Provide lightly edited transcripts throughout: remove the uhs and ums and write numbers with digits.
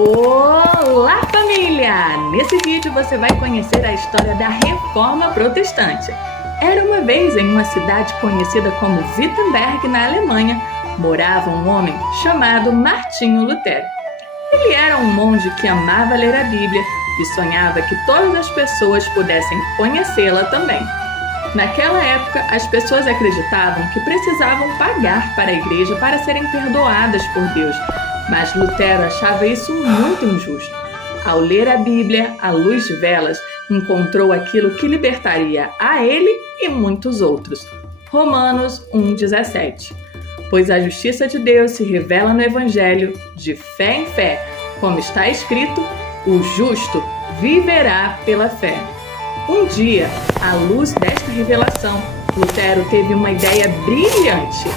Olá, família! Nesse vídeo você vai conhecer a história da Reforma Protestante. Era uma vez, em uma cidade conhecida como Wittenberg, na Alemanha, morava um homem chamado Martinho Lutero. Ele era um monge que amava ler a Bíblia e sonhava que todas as pessoas pudessem conhecê-la também. Naquela época, as pessoas acreditavam que precisavam pagar para a igreja para serem perdoadas por Deus, mas Lutero achava isso muito injusto. Ao ler a Bíblia à luz de velas, encontrou aquilo que libertaria a ele e muitos outros. Romanos 1,17. Pois a justiça de Deus se revela no Evangelho de fé em fé, como está escrito, o justo viverá pela fé. Um dia, à luz desta revelação, Lutero teve uma ideia brilhante.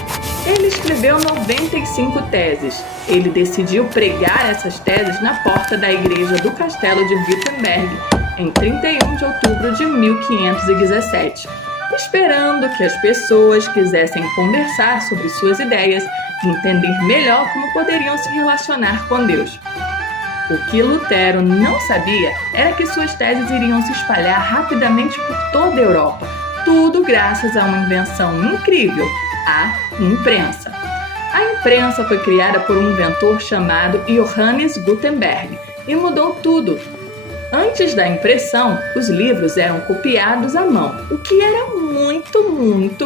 Ele escreveu 95 teses. Ele decidiu pregar essas teses na porta da igreja do castelo de Wittenberg, em 31 de outubro de 1517, esperando que as pessoas quisessem conversar sobre suas ideias e entender melhor como poderiam se relacionar com Deus. O que Lutero não sabia era que suas teses iriam se espalhar rapidamente por toda a Europa, tudo graças a uma invenção incrível, a imprensa. A imprensa foi criada por um inventor chamado Johannes Gutenberg e mudou tudo. Antes da impressão, os livros eram copiados à mão, o que era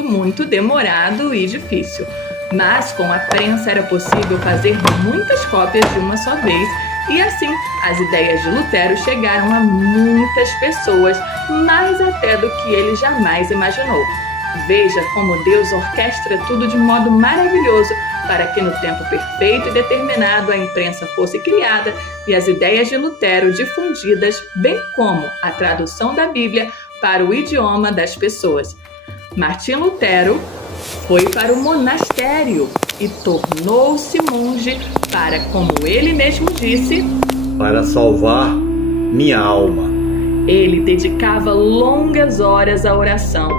muito demorado e difícil. Mas com a prensa era possível fazer muitas cópias de uma só vez e assim as ideias de Lutero chegaram a muitas pessoas, mais até do que ele jamais imaginou. Veja como Deus orquestra tudo de modo maravilhoso para que no tempo perfeito e determinado a imprensa fosse criada e as ideias de Lutero difundidas, bem como a tradução da Bíblia para o idioma das pessoas. Martinho Lutero foi para o monastério e tornou-se monge para, como ele mesmo disse, para salvar minha alma. Ele dedicava longas horas à oração,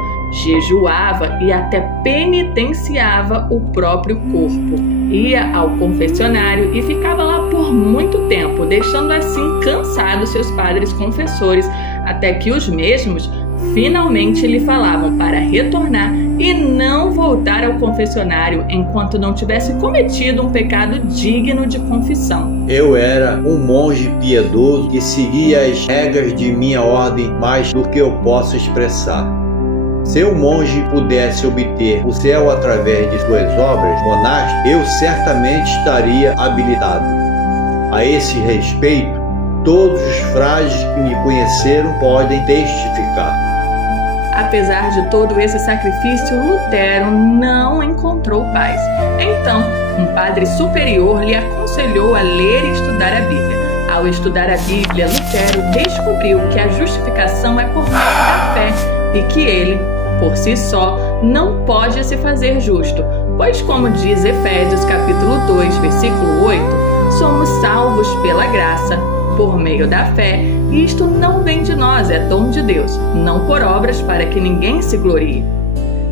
jejuava e até penitenciava o próprio corpo. Ia ao confessionário e ficava lá por muito tempo, deixando assim cansados seus padres confessores, até que os mesmos finalmente lhe falavam para retornar e não voltar ao confessionário enquanto não tivesse cometido um pecado digno de confissão. Eu era um monge piedoso que seguia as regras de minha ordem mais do que eu posso expressar. Se um monge pudesse obter o céu através de suas obras monásticas, eu certamente estaria habilitado. A esse respeito, todos os frades que me conheceram podem testificar. Apesar de todo esse sacrifício, Lutero não encontrou paz. Então, um padre superior lhe aconselhou a ler e estudar a Bíblia. Ao estudar a Bíblia, Lutero descobriu que a justificação é por meio da fé e que ele, por si só, não pode se fazer justo, pois como diz Efésios capítulo 2, versículo 8, somos salvos pela graça, por meio da fé, e isto não vem de nós, é dom de Deus, não por obras para que ninguém se glorie.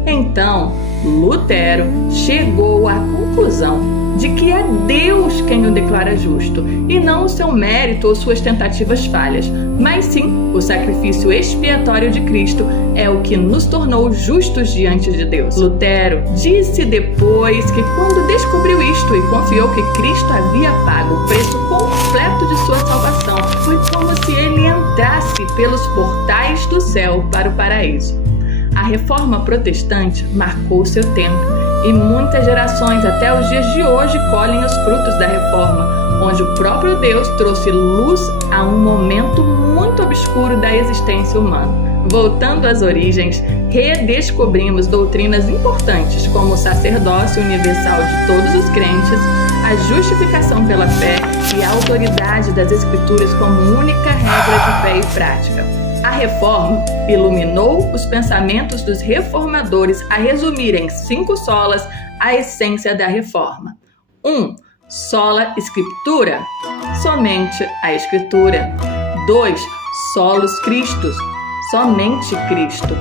Então, Lutero chegou à conclusão de que é Deus quem o declara justo, e não o seu mérito ou suas tentativas falhas, mas sim o sacrifício expiatório de Cristo é o que nos tornou justos diante de Deus. Lutero disse depois que quando descobriu isto e confiou que Cristo havia pago o preço completo de sua salvação, foi como se ele entrasse pelos portais do céu para o paraíso. A Reforma Protestante marcou seu tempo e muitas gerações até os dias de hoje colhem os frutos da Reforma, onde o próprio Deus trouxe luz a um momento muito obscuro da existência humana. Voltando às origens, redescobrimos doutrinas importantes como o sacerdócio universal de todos os crentes, a justificação pela fé e a autoridade das Escrituras como única regra de fé e prática. A Reforma iluminou os pensamentos dos reformadores a resumir em 5 solas a essência da Reforma. 1. Sola Scriptura, somente a Escritura. 2. Solus Christus, somente Cristo.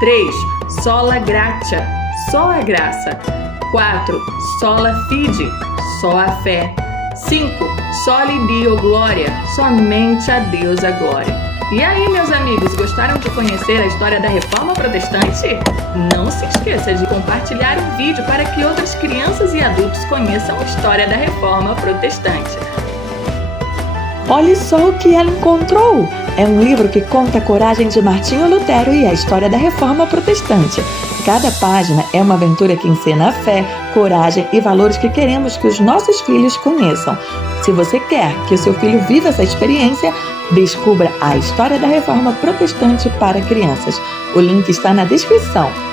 3. Sola Gratia, só a graça. 4. Sola Fide, só a fé. 5. Soli Dio Glória, somente a Deus a glória. E aí, meus amigos, gostaram de conhecer a história da Reforma Protestante? Não se esqueça de compartilhar o vídeo para que outras crianças e adultos conheçam a história da Reforma Protestante. Olhe só o que ela encontrou! É um livro que conta a coragem de Martinho Lutero e a história da Reforma Protestante. Cada página é uma aventura que ensina a fé, coragem e valores que queremos que os nossos filhos conheçam. Se você quer que o seu filho viva essa experiência, descubra a história da Reforma Protestante para crianças. O link está na descrição.